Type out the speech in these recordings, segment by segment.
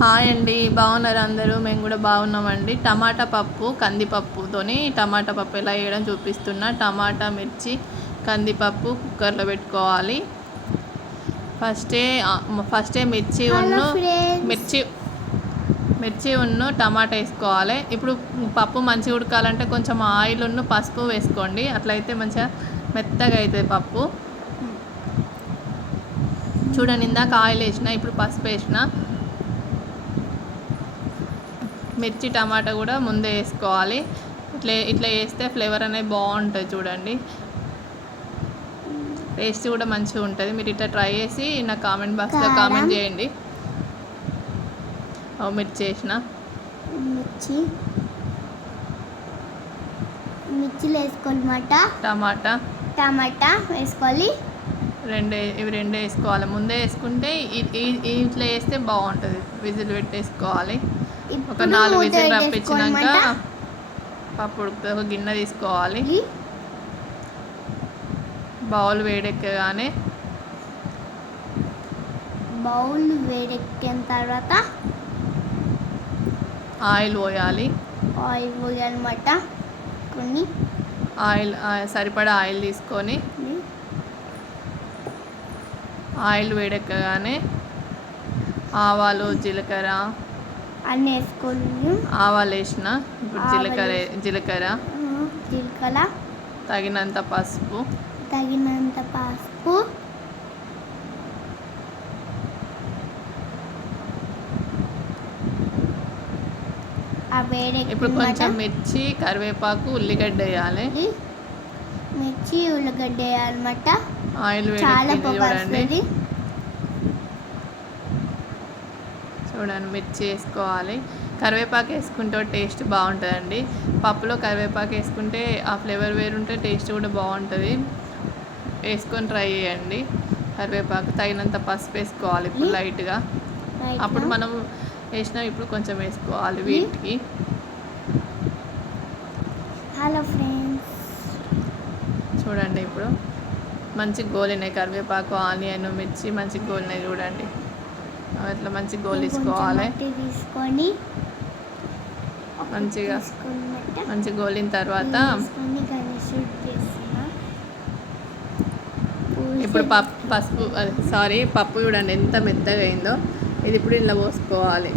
Hi అండి బాగున్నారు అందరూ? మేము కూడా బాగున్నామండి. టమాటా పప్పు కందిపప్పుతోని టమాటా పప్పు ఎలా వేయడం చూపిస్తున్నా. టమాటా మిర్చి కందిపప్పు కుక్కర్లో పెట్టుకోవాలి. ఫస్టే ఫస్టే మిర్చి ఉన్ను. మిర్చి మిర్చి ఉన్ను టమాటా వేసుకోవాలి. ఇప్పుడు పప్పు మంచిగా ఉడకాలంటే కొంచెం ఆయిల్ ఉన్ను పసుపు వేసుకోండి. అట్లయితే మంచిగా మెత్తగా అవుతుంది పప్పు. చూడండి ఇందాక ఆయిల్ వేసిన ఇప్పుడు పసుపు వేసిన. మిర్చి టమాటా కూడా ముందే వేసుకోవాలి. ఇట్లా ఇట్లా వేస్తే ఫ్లేవర్ అనేది బాగుంటుంది చూడండి. టేస్ట్ కూడా మంచిగా ఉంటుంది. మీరు ఇట్లా ట్రై చేసి నా కామెంట్ బాక్స్లో. కామెంట్ చేయండి. ఓ మిర్చి వేసిన. మిర్చి. మిర్చిలు వేసుకోవాలన్నమాట టమాటా. టమాటా వేసుకోవాలి. రెండు ఇవి రెండు వేసుకోవాలి. ముందే వేసుకుంటే ఇట్లా వేస్తే బాగుంటుంది. విజిల్ పెట్టేసుకోవాలి. ఒక నాలుగు విజిల్ రప్పించినాక. పప్పు ఉడుకుతుంది ఒక గిన్నె తీసుకోవాలి. బౌల్ వేడెక్కగానే బౌల్ వేడెక్కిన తర్వాత ఆయిల్ పోయాలి. ఆయిల్ పోయాలన్నమాట. కొన్ని ఆయిల్ సరిపడా ఆయిల్ తీసుకొని ఆయిల్ వేడెక్కగానే ఆవాలు జీలకర్ర అన్నీ వేసుకొని ఆవాలు వేసిన. ఇప్పుడు జీలకర్ర. జీలకర్ర. జీలకర్ర. తగినంత పసుపు. తగినంత పసుపు. ఇప్పుడు కొంచెం మిర్చి కరివేపాకు ఉల్లిగడ్డ వేయాలి. మిర్చి ఉల్లిగడ్డ వేయాలన్నమాట. ఆయిల్ చాలా చూడండి. చూడండి మిర్చి వేసుకోవాలి. కరివేపాకు వేసుకుంటే టేస్ట్ బాగుంటుందండి. పప్పులో కరివేపాకు వేసుకుంటే ఆ ఫ్లేవర్ వేరుంటే టేస్ట్ కూడా బాగుంటుంది. వేసుకొని ట్రై చేయండి. కరివేపాకు తగినంత పసుపు వేసుకోవాలి ఇప్పుడు మ్మ్. లైట్గా. అప్పుడు? మనం వేసినా ఇప్పుడు కొంచెం వేసుకోవాలి వీటికి. హలో ఫ్రెండ్స్ చూడండి ఇప్పుడు. మంచి గోలినాయి. కరివేపాకు ఆనియన్ మిర్చి మంచి గోలినాయి చూడండి. అట్లా మంచి కొంచెం మట్టి తీసుకొని మంచిగా. మంచి గోలిన తర్వాత ఇప్పుడు పప్పు పసుపు సారీ పప్పు చూడండి ఎంత మెత్తగా అయిందో. ఇది ఇప్పుడు ఇలా పోసుకోవాలి.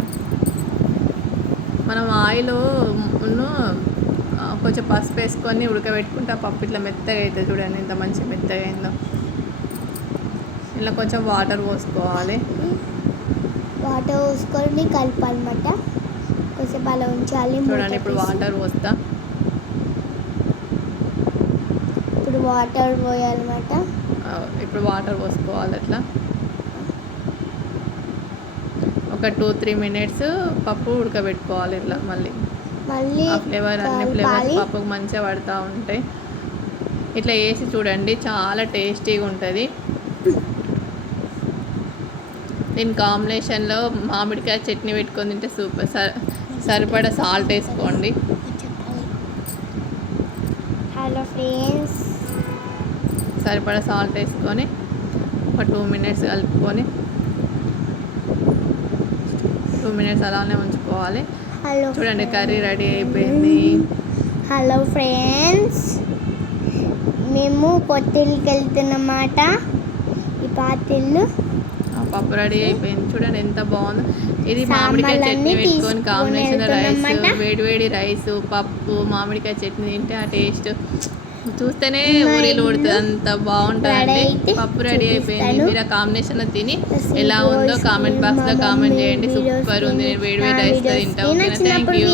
మనం ఆయిల్ కొంచెం పసుపు వేసుకొని ఉడకబెట్టుకుంటే ఆ పప్పు ఇట్లా మెత్తగా అవుతుంది చూడండి ఎంత మంచి మెత్తగా అయిందో. ఇలా కొంచెం వాటర్ పోసుకోవాలి. వాటర్ పోసుకొని కలపాలన్నమాట. కొంచెం అలా ఉంచాలి చూడండి ఇప్పుడు. వాటర్ పోస్తా. ఇప్పుడు వాటర్ పోయాలన్నమాట. ఇప్పుడు వాటర్ పోసుకోవాలి అట్లా. ఒక టూ త్రీ మినిట్స్ పప్పు ఉడకబెట్టుకోవాలి ఇట్లా మళ్ళీ. మళ్ళీ ఫ్లేవర్ అన్ని ఫ్లేవర్స్ కలపాలి పప్పుకు మంచిగా పడుతూ ఉంటాయి. ఇట్లా వేసి చూడండి చాలా టేస్టీగా ఉంటుంది. దీని కాంబినేషన్లో మామిడికాయ చట్నీ పెట్టుకొని తింటే సూపర్. సర్ సరిపడా సాల్ట్ వేసుకోండి. హలో ఫ్రెండ్స్ సరిపడా సాల్ట్ వేసుకొని ఒక టూ మినిట్స్ కలుపుకొని టూ మినిట్స్ అలానే ఉంచుకోవాలి. హలో చూడండి కర్రీ రెడీ అయిపోయింది. హలో ఫ్రెండ్స్ మేము పొత్తిళ్ళకి వెళ్తున్నమాట. ఈ పాతిళ్ళు పప్పు రెడీ అయిపోయింది. చూడండి ఎంత బాగుందో. ఇది మామిడికాయ చట్నీ పెట్టుకొని కాంబినేషన్ రైస్. వేడి వేడి రైస్ పప్పు మామిడికాయ చట్నీ తింటే ఆ టేస్ట్ చూస్తేనే ఊరిలు ఊడుతుంది అంత బాగుంటుందండి. అయితే పప్పు రెడీ అయిపోయింది. మీరు ఆ కాంబినేషన్ తిని ఎలా ఉందో కామెంట్కి బాక్స్లో మా కామెంట్ చేయండి. సూపర్ ఉంది. నేను వేడి వేడి రైస్తో తింటా. కి ఓకేనా? Thank you